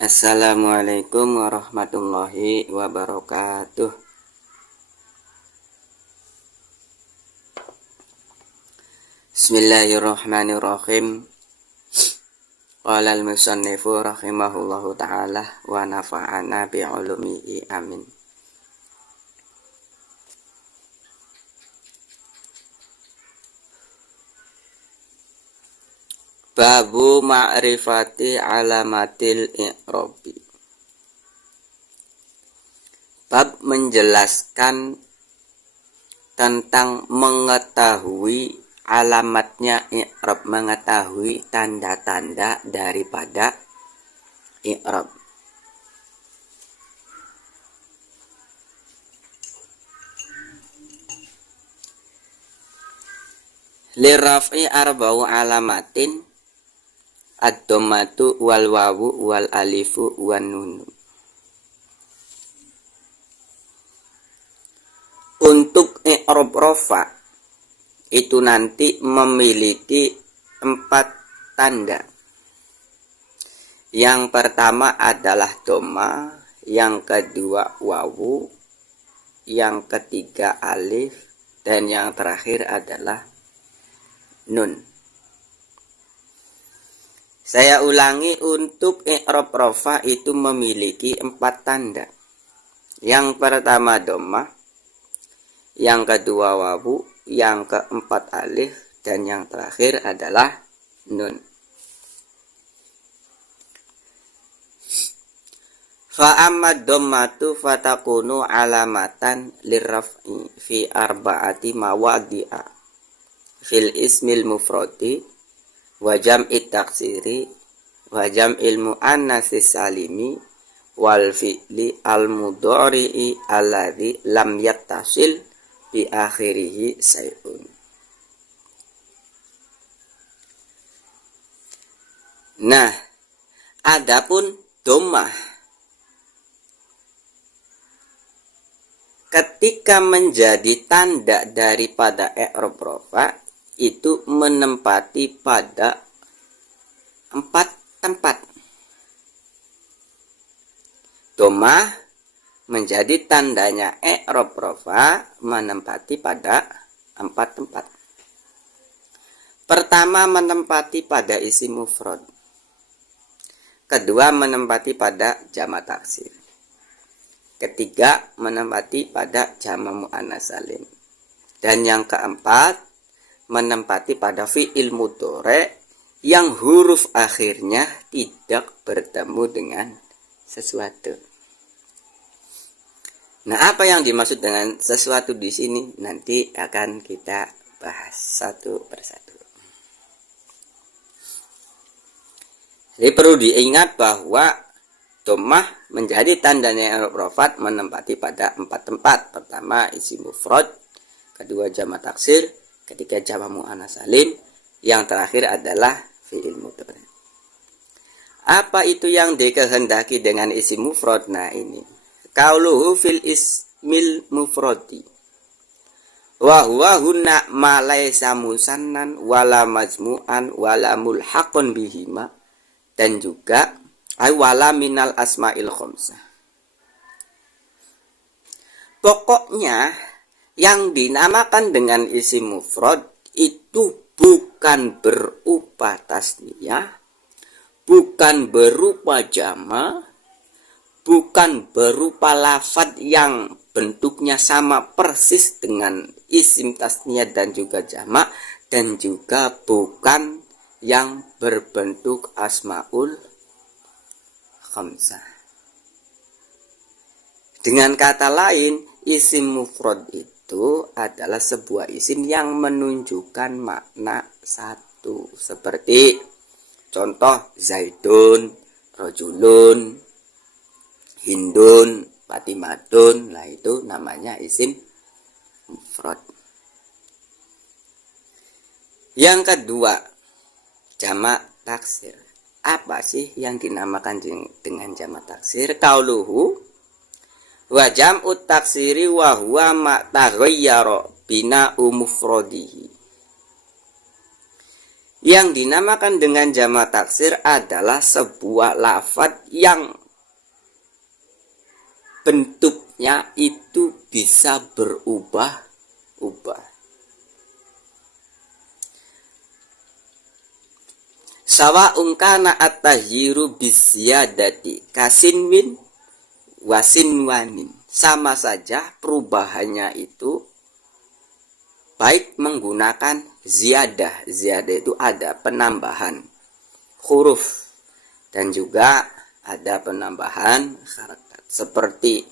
Assalamualaikum warahmatullahi wabarakatuh. Bismillahirrahmanirrahim. Qala al-musannifu rahimahullahu ta'ala wa nafa'ana bi'ulumihi amin. Babu ma'rifati alamatil i'rabi. Bab menjelaskan tentang mengetahui alamatnya i'rab, mengetahui tanda-tanda daripada i'rab. Liraf'i arba'u alamatin ad-dhammatu wal wawu wal alifu wan nunu. Untuk i'rab rafa itu nanti memiliki 4 tanda. Yang pertama adalah dhamma, yang kedua wawu, yang ketiga alif, dan yang terakhir adalah nun. Saya ulangi, untuk i'rab rafa itu memiliki 4 tanda. Yang pertama dhamma, yang kedua wawu, yang keempat alif, dan yang terakhir adalah nun. Fa amma dhammatu fatakunu alamatan lirraf'i fi arba'ati mawadi'a fil ismil mufradi wa jam'i taksiri wa jam'il muannatsis salimi wal fi'li al mudhari'i alladzi lam yattasil bi akhirihi sayun. Nah, adapun dhammah ketika menjadi tanda daripada i'rab rafa itu menempati pada 4 tempat. Dhammah menjadi tandanya i'rab rafa menempati pada 4 tempat. Pertama, menempati pada isim mufrad. Kedua, menempati pada jamak taksir. Ketiga, menempati pada jamak muannats salim. Dan yang keempat, menempati pada fi'il mudhari yang huruf akhirnya tidak bertemu dengan sesuatu. Nah, apa yang dimaksud dengan sesuatu di sini nanti akan kita bahas satu persatu. Jadi perlu diingat bahwa dhammah menjadi tandanya i'rab rafa menempati pada 4 tempat. Pertama isim mufrad, kedua jamak taksir, ketiga jamak muannats salim, yang terakhir adalah fi'il mudhari. Apa itu yang dikehendaki dengan isim mufrad? Nah, ini qauluhu fil ismil mufradi wa huwa hunna ma laysa musannan wala majmu'an wala mulhaqun bihima, dan juga ay wala minal asma'il khamsah. Pokoknya yang dinamakan dengan isim mufrad itu bukan berupa tasniyah, bukan berupa jama', bukan berupa lafadz yang bentuknya sama persis dengan isim tasniyah dan juga jama', dan juga bukan yang berbentuk asmaul khamsah. Dengan kata lain, isim mufrad itu adalah sebuah isim yang menunjukkan makna satu. Seperti contoh Zaidun, Rajulun, Hindun, Fatimatun. Nah, itu namanya isim mufrad. Yang kedua, jamak taksir. Apa sih yang dinamakan dengan jamak taksir? Qauluhu wa jam'ut taksiri wa huwa ma taghayyara bina'u mufradihi. Yang dinamakan dengan jamak taksir adalah sebuah lafadz yang bentuknya itu bisa berubah-ubah. Sawa'un kana at-taghyiru bisyadati kasinwin wasinwanin. Sama saja perubahannya itu baik menggunakan ziyadah. Ziyadah itu ada penambahan huruf dan juga ada penambahan harakat. Seperti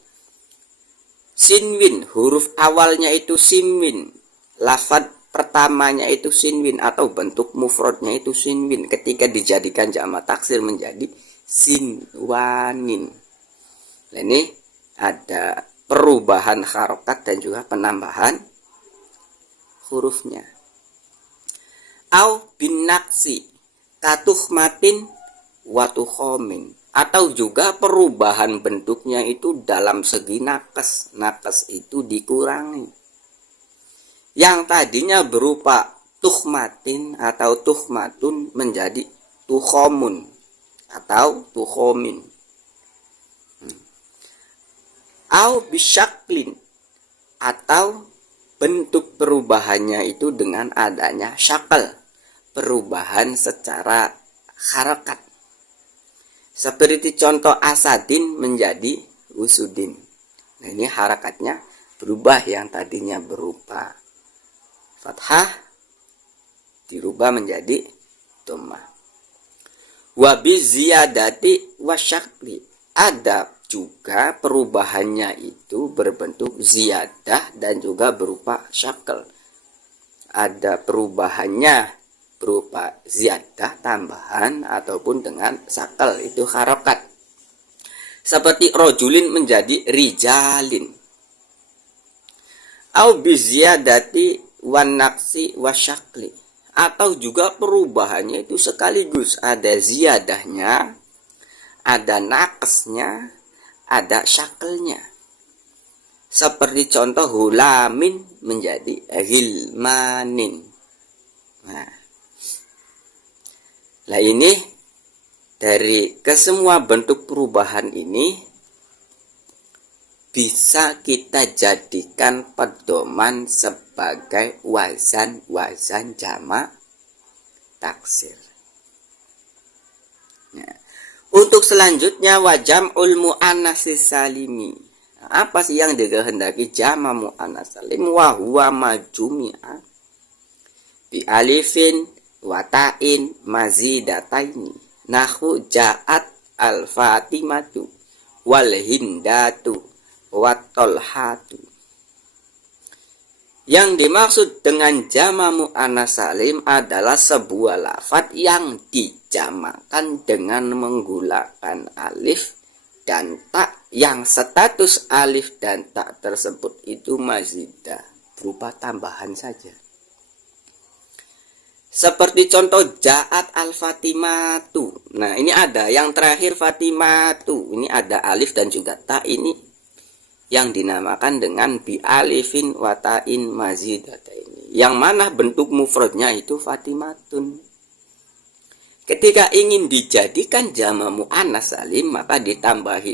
sinwin, huruf awalnya itu sinwin, lafadz pertamanya itu sinwin atau bentuk mufradnya itu sinwin. Ketika dijadikan jamak taksir menjadi sinwanin. Nah, ini ada perubahan harakat dan juga penambahan hurufnya. Au bin naksi katuhmatin watuhomin, atau juga perubahan bentuknya itu dalam segi nakes. Nakes itu dikurangi. Yang tadinya berupa tuhmatin atau tuhmatun menjadi tuhomun atau tuhomin. Au bisyaklin, atau bentuk perubahannya itu dengan adanya syakal, perubahan secara harakat. Seperti contoh asadin menjadi usudin. Nah, ini harakatnya berubah, yang tadinya berupa fathah dirubah menjadi dhammah. Wa biziyadati wasyakli, ada juga perubahannya itu berbentuk ziyadah dan juga berupa syakal. Ada perubahannya berupa ziyadah tambahan ataupun dengan syakal, itu harokat. Seperti rojulin menjadi rijalin. Au biziyadati wan naksi wasyakli, atau juga perubahannya itu sekaligus ada ziyadahnya, ada nakesnya, ada syakelnya. Seperti contoh hulamin menjadi hilmanin. Nah, ini dari kesemua bentuk perubahan ini bisa kita jadikan pedoman sebagai wazan jamak taksir. Nah, untuk selanjutnya wajam'ul mu'annatsis salimi. Apa sih yang dikehendaki jamak mu'annats salim? Wa huwa majumi'a bi alifin wa ta'in mazidataini. Nahu ja'at al-fatimatu wal hindatu wa tolhatu. Yang dimaksud dengan jamak mu'annats salim adalah sebuah lafadz yang dijamakkan dengan menggunakan alif dan tak, yang status alif dan tak tersebut itu mazidah, berupa tambahan saja. Seperti contoh ja'at al-fatimatu. Nah, ini ada yang terakhir fatimatu. Ini ada alif dan juga tak, ini yang dinamakan dengan bi alifin watain mazidata ini, yang mana bentuk mufradnya itu fatimatun. Ketika ingin dijadikan jamak muannats salim, maka ditambahi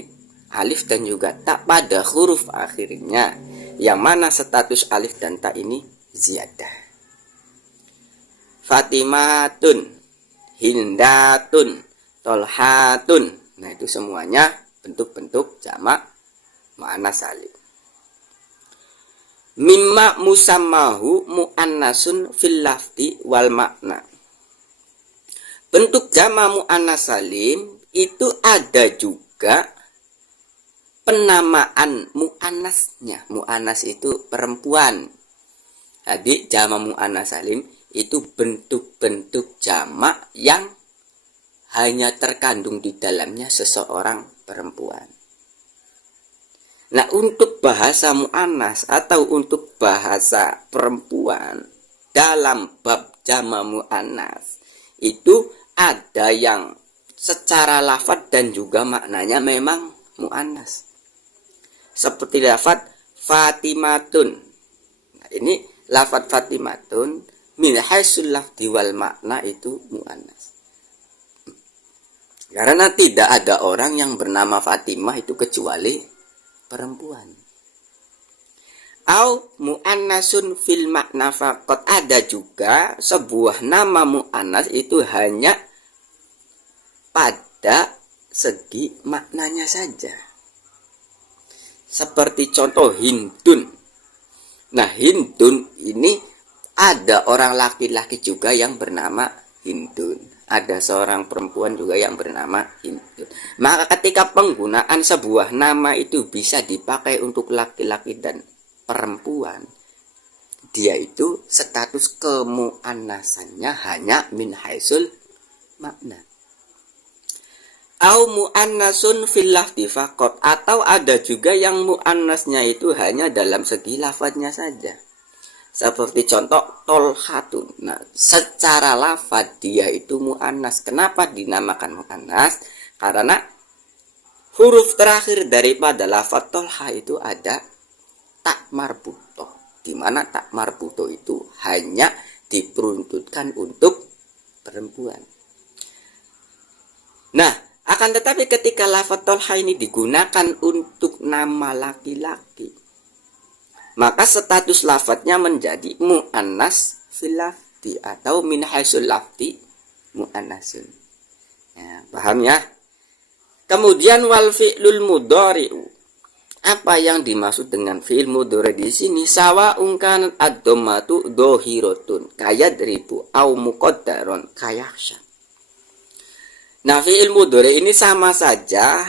alif dan juga tak pada huruf akhirnya, yang mana status alif dan tak ini ziyadah. Fatimatun, hindatun, tolhatun. Nah, itu semuanya bentuk-bentuk jamak mu'annats salim. Mimma musammahu mu'annasun fil lafdi wal makna. Bentuk jamak mu'annats salim itu ada juga penamaan mu'annasnya. Mu'annas itu perempuan. Jadi jamak mu'annats salim itu bentuk-bentuk jamak yang hanya terkandung di dalamnya seseorang perempuan. Nah, untuk bahasa mu'annas atau untuk bahasa perempuan dalam bab jamak mu'annas itu ada yang secara lafadz dan juga maknanya memang mu'annas. Seperti lafadz fatimatun. Nah, ini lafadz fatimatun min haitsul lafzi wal makna itu muannas. Karena tidak ada orang yang bernama Fatimah itu kecuali perempuan. Au muannasun fil makna faqat, ada juga sebuah nama muannas itu hanya pada segi maknanya saja. Seperti contoh Hindun. Nah, Hindun ini ada orang laki-laki juga yang bernama Hindun. Ada seorang perempuan juga yang bernama Hindun. Maka ketika penggunaan sebuah nama itu bisa dipakai untuk laki-laki dan perempuan, dia itu status kemuannasannya hanya min haitsul makna. Au muannasun fil lafzi faqat, atau ada juga yang muannasnya itu hanya dalam segi lafadznya saja. Seperti contoh Tolhatun. Nah, secara lafadz dia itu muannas. Kenapa dinamakan muannas? Karena huruf terakhir daripada lafadz Tolha itu ada tak marbutoh, di mana tak marbutoh itu hanya diperuntutkan untuk perempuan. Nah, akan tetapi ketika lafadz Tolha ini digunakan untuk nama laki-laki, maka status lafadznya menjadi muannas fil lafzi atau min haitsul lafzi muannasun. Ya, paham ya? Kemudian wal fi'lul mudhari'u. Apa yang dimaksud dengan fi'il mudhari di sini? Sawa'un kanat ad-dhammatu dhahiratun kayadribu au muqaddaron kayakhsha. Nah, fi'il mudhari ini sama saja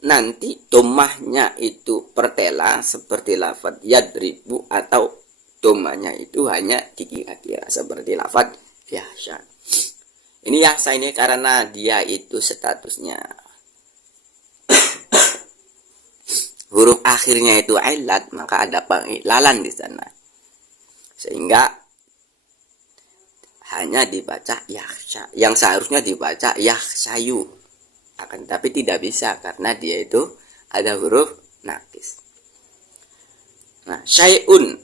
nanti domahnya itu pertela seperti lafadz yadribu, atau domahnya itu hanya dikira-kira seperti lafadz yahsha. Ini yahsha ini karena dia itu statusnya huruf akhirnya itu ilat, maka ada pengilalan di sana, sehingga hanya dibaca yahsha yang seharusnya dibaca yahshayu. Akan tapi tidak bisa karena dia itu ada huruf nakis. Nah, syai'un.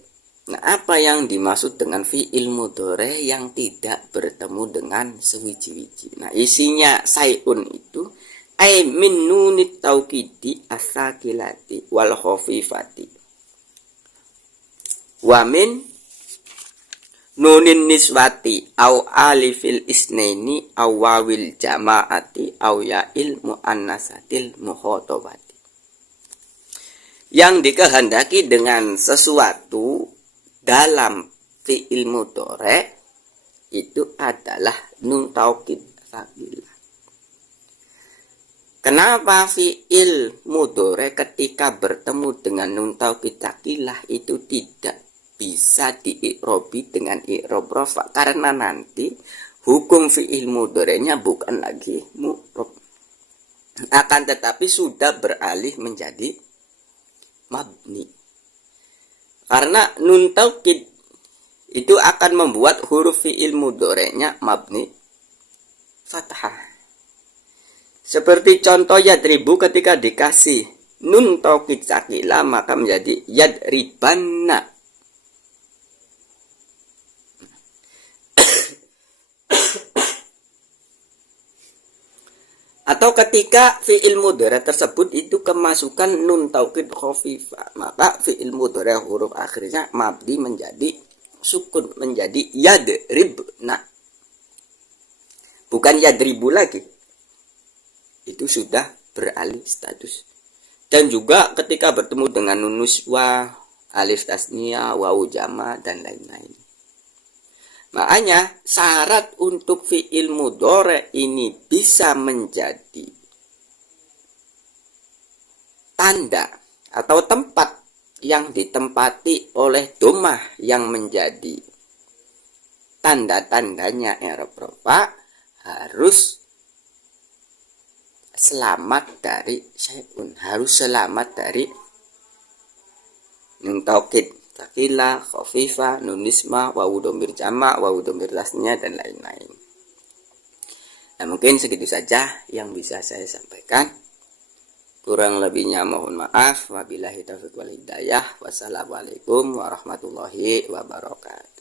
Nah, apa yang dimaksud dengan fi'il mudhari yang tidak bertemu dengan sewiji-wiji? Nah, isinya syai'un itu ay min nunit taukidi as-sakilati wal khafifati wa min nunin niswati au alifil isnaini au wawil jamaati au ya'il muannasatil mukhatabati. Yang dikehendaki dengan sesuatu dalam fi'il mudhari itu adalah nun taukid sakilah. Kenapa fi'il mudhari ketika bertemu dengan nun taukid sakilah itu tidak bisa diirobi dengan i'rob rafa? Karena nanti hukum fi'il mudhari'nya bukan lagi mu'rob, akan tetapi sudah beralih menjadi mabni. Karena nun taukid itu akan membuat huruf fi'il mudhari'nya mabni fathah. Seperti contoh yadribu, ketika dikasih nun taukid sakilah maka menjadi yadribanna. Atau ketika fi'il mudhari tersebut itu kemasukan nun taukid khafifah, maka fi'il mudhari huruf akhirnya mabni menjadi sukun, menjadi yadribna, bukan yadribu lagi. Itu sudah beralih status. Dan juga ketika bertemu dengan nun nuswa, alif tasniyah, wawu jama dan lain-lain. Makanya syarat untuk fi'il mudhari ini bisa menjadi tanda atau tempat yang ditempati oleh dhammah yang menjadi tanda-tandanya i'rab rafa, harus selamat dari syai'un, harus selamat dari nun taukid sakilah, khafifah, nun nisbah, wawu dhamir jama', wawu dhamir tasniyah dan lain-lain. Nah, mungkin segitu saja yang bisa saya sampaikan. Kurang lebihnya mohon maaf. Wabillahi taufiq wal hidayah. Wassalamualaikum warahmatullahi wabarakatuh.